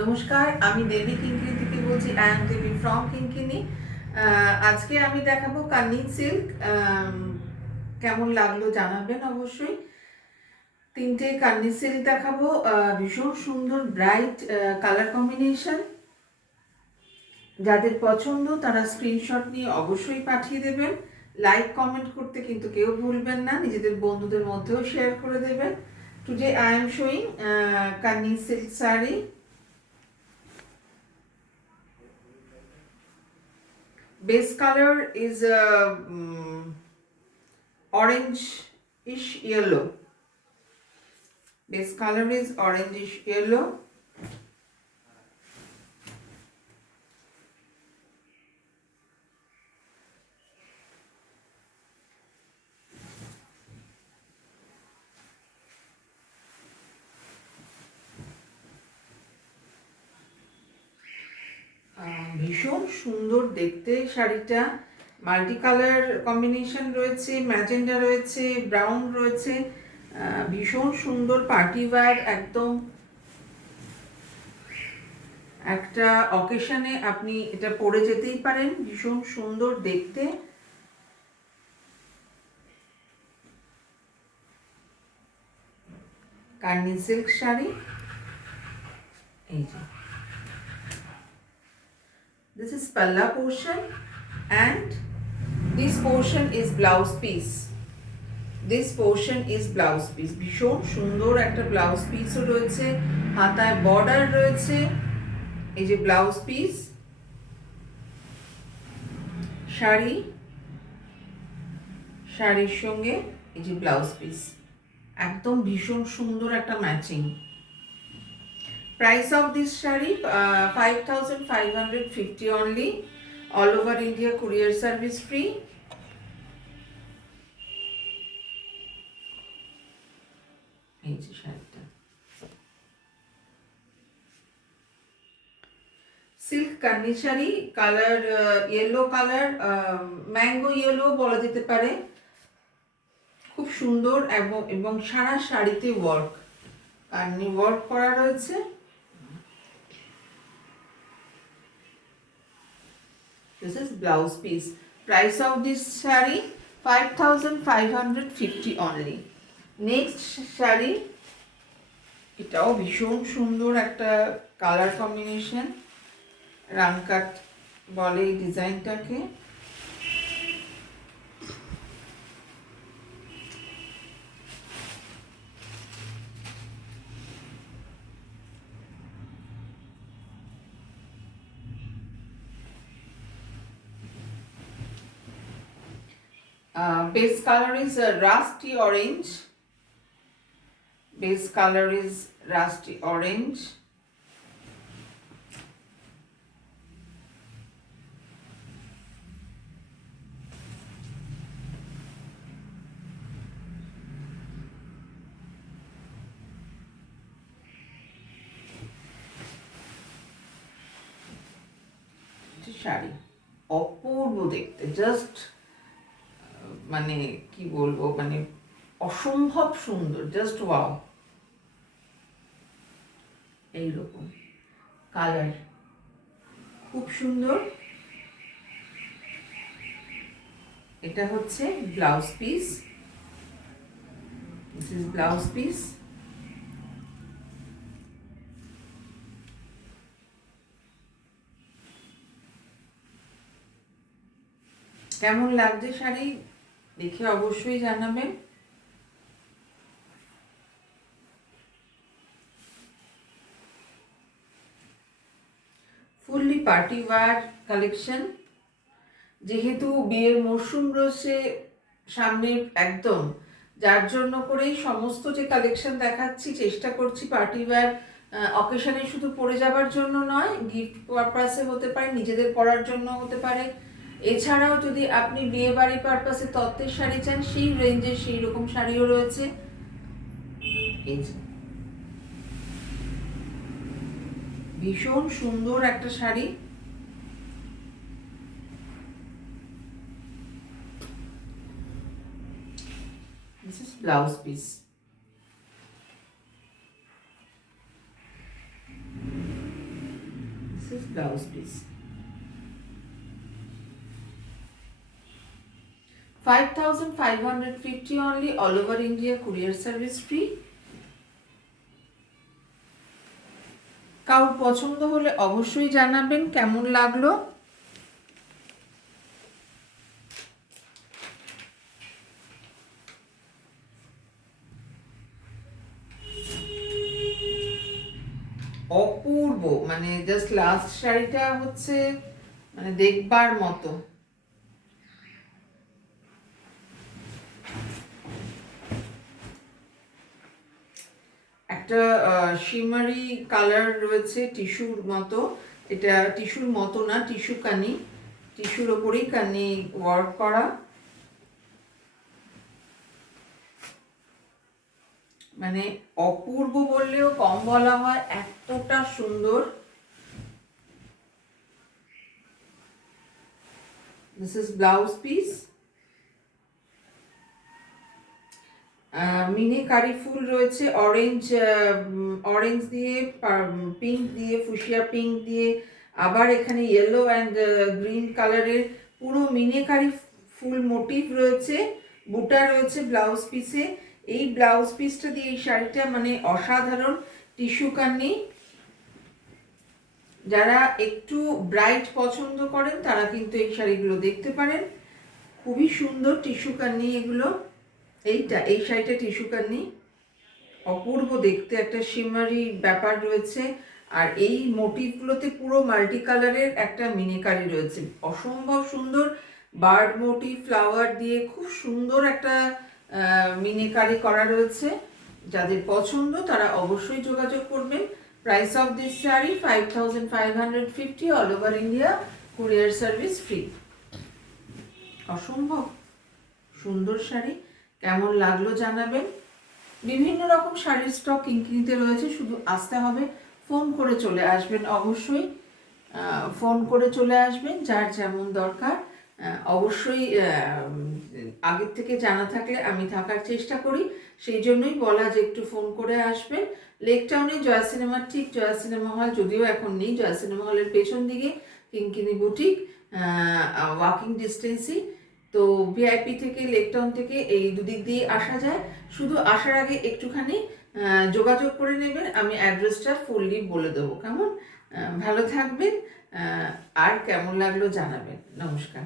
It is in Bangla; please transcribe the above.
নমস্কার, আমি দেবী কিঙ্কিনি থেকে বলছি। আই এম দেবী ফ্রম কিঙ্কিনি। আজকে আমি দেখাবো কান্নি সিল্ক। কেমন লাগলো জানাবেন অবশ্যই। তিনটে কান্নি সিল্ক দেখাবো, ভীষণ সুন্দর ব্রাইট কালার কম্বিনেশন। যাদের পছন্দ তারা স্ক্রিনশট নিয়ে অবশ্যই পাঠিয়ে দেবেন। লাইক কমেন্ট করতে কিন্তু কেউ ভুলবেন না, নিজেদের বন্ধুদের মধ্যেও শেয়ার করে দেবেন। Today I am showing Kanni silk sari. Base color is orange-ish yellow. Base color is orange-ish yellow. ভীষণ সুন্দর দেখতে শাড়িটা। মাল্টি কালার কম্বিনেশন রয়েছে, ম্যাজেন্ডা রয়েছে, ব্রাউন রয়েছে। ভীষণ সুন্দর পার্টি ওয়্যার, একদম একটা অকেশনে আপনি এটা পরে যেতেই পারেন। ভীষণ সুন্দর দেখতে। কান্নি সিল্ক শাড়ি, এই যে this is palla portion and this portion is blouse piece. This portion is blouse piece. ভীষণ সুন্দর একটা ব্লাউজ পিসও রয়েছে, হাতায় বর্ডার রয়েছে। এই যে ব্লাউজ পিস, শাড়ি, শাড়ির সঙ্গে এই যে ব্লাউজ পিস, একদম ভীষণ সুন্দর একটা matching. Price of this sari 5550 only. All over India courier service free. এই যে শাড়িটা silk Kanni sari, colour yellow colour, mango yellow বলা যেতে পারে। খুব সুন্দর এবং সারা শাড়িতে ওয়ার্ক, কান্নি ওয়ার্ক করা রয়েছে। This is blouse piece. Price of this sari 5550 only. Next sari, এটাও ভীষণ সুন্দর একটা কালার কম্বিনেশন। রানকাট বলে এই ডিজাইনটাকে। Base color is rusty orange. Base color is rusty orange. Sari অপূর্ব দেখতে, জাস্ট মানে কি বলবো, মানে অসম্ভব সুন্দর, জাস্ট ওয়াও। এইরকম কালার, খুব সুন্দর। এটা হচ্ছে blouse piece. This is blouse piece. কেমন লাগছে শাড়ি দেখে অবশ্যই জানাবেন। Fully party wear collection. যেহেতু বিয়ের মরশুম রয়েছে সামনে একদম, যার জন্য করেই সমস্ত যে কালেকশন দেখাচ্ছি চেষ্টা করছি পার্টি ওয়্যার অকেশনে শুধু পরে যাবার জন্য নয়, গিফট পারপাসে হতে পারে, নিজেদের পরার জন্য হতে পারে। এছাড়াও যদি আপনি বিয়ে বাড়ি পারপাসে তত্ত্বের শাড়ি চান, সেই রেঞ্জের সেই রকম শাড়িও রয়েছে। এই যে ভীষণ সুন্দর একটা sari. This is blouse piece. Is blouse piece. 5550 only, all over India, courier service free. কারোর পছন্দ হলে অবশ্যই জানাবেন কেমন লাগলো। অপূর্ব, মানে জাস্ট লাস্ট শাড়িটা হচ্ছে মানে দেখবার মতো। একটা শিমারি কালার রয়েছে টিস্যুর মতো, এটা টিস্যুর মতো না, টিস্যু কানি, টিস্যুর ওপরেই কানি ওয়ার্ক করা, মানে অপূর্ব বললেও কম বলা হয়, এতটা সুন্দর। This is blouse piece. Mini কারি ফুল রয়েছে, অরেঞ্জ দিয়ে, পিঙ্ক দিয়ে, ফুশিয়া পিঙ্ক দিয়ে, আবার এখানে ইয়েলো অ্যান্ড গ্রিন কালারের পুরো মিনিকারি ফুল মোটিভ রয়েছে, বুটা রয়েছে ব্লাউজ পিসে। এই ব্লাউজ পিসটা দিয়ে এই শাড়িটা মানে অসাধারণ। টিস্যু কানি, যারা একটু ব্রাইট পছন্দ করেন তারা কিন্তু এই শাড়িগুলো দেখতে পারেন, খুবই সুন্দর টিস্যু কানি এগুলো। এই শাড়িটা টিস্যু কানি, অপূর্ব দেখতে, একটা শিমারি ব্যাপার রয়েছে। আর এই মোটিভগুলোতে পুরো মাল্টি কালারের একটা মিনিকারি রয়েছে, অসম্ভব সুন্দর। বার্ড মোটিভ ফ্লাওয়ার দিয়ে খুব সুন্দর একটা মিনিকারি করা রয়েছে। যাদের পছন্দ তারা অবশ্যই যোগাযোগ করবেন। Price of this sari 5550, all over India, courier service free. অসম্ভব সুন্দর শাড়ি, কেমন লাগলো জানাবেন। বিভিন্ন রকম শাড়ির স্টক কিনকিনিতে রয়েছে, শুধু আসতে হবে, ফোন করে চলে আসবেন অবশ্যই, ফোন করে চলে আসবেন যার যেমন দরকার। অবশ্যই আগের থেকে জানা থাকলে আমি থাকার চেষ্টা করি, সেই জন্যই বলা যে একটু ফোন করে আসবেন। লেক টাউনে জয়া সিনেমার ঠিক, জয়া সিনেমা হল যদিও এখন নেই, জয়া সিনেমা হলের পেছন দিকে কিনকিনি বুটিক, ওয়াকিং ডিস্টেন্সই। তো ভিআইপি থেকে, লেক টাউন থেকে এই দুদিক দিয়ে আসা যায়। শুধু আসার আগে একটুখানি যোগাযোগ করে নেবেন, আমি অ্যাড্রেসটা ফুললি বলে দেবো। কেমন, ভালো থাকবেন, আর কেমন লাগলো জানাবেন। নমস্কার।